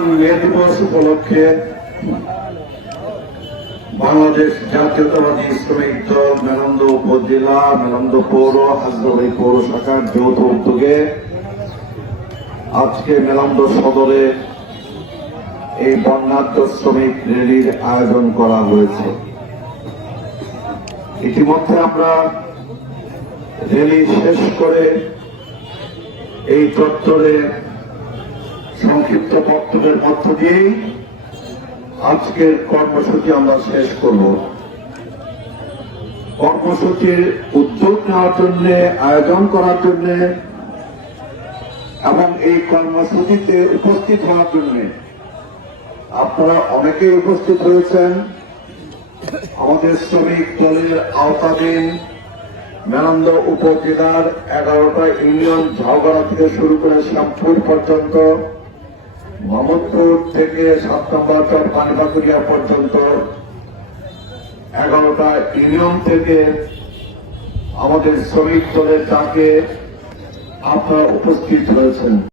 মে দিবস উপলক্ষে বাংলাদেশ জাতীয়তাবাদী শ্রমিক দল মেলন্দ উপজেলা, মেলন্দ পৌর, হাজারী পৌর শাখার যৌথ উদ্যোগে আজকে মেলন্দ সদরে এই বর্ণাঢ্য শ্রমিক র্যালির আয়োজন করা হয়েছে। ইতিমধ্যে আমরা র্যালি শেষ করে এই চত্বরে সংক্ষিপ্ত বক্তব্যের মধ্য দিয়েই আজকের কর্মসূচি আমরা শেষ করব। কর্মসূচির উদ্যোগ নেওয়ার জন্য, আয়োজন করার জন্য এবং এই কর্মসূচিতে উপস্থিত হওয়ার জন্য আপনারা অনেকেই উপস্থিত হয়েছেন। আমাদের শ্রমিক দলের আওতাধীন মেলন্দ উপজেলার 11টা ইউনিয়ন, ঝাউগাড়া থেকে শুরু করে শ্যামপুর পর্যন্ত, মোহাম্মদপুর থেকে 7 নম্বর চর পানিবাকুড়িয়া পর্যন্ত 11টা ইউনিয়ন থেকে আমাদের শ্রমিক দলের ডাকে আপনারা উপস্থিত হয়েছেন।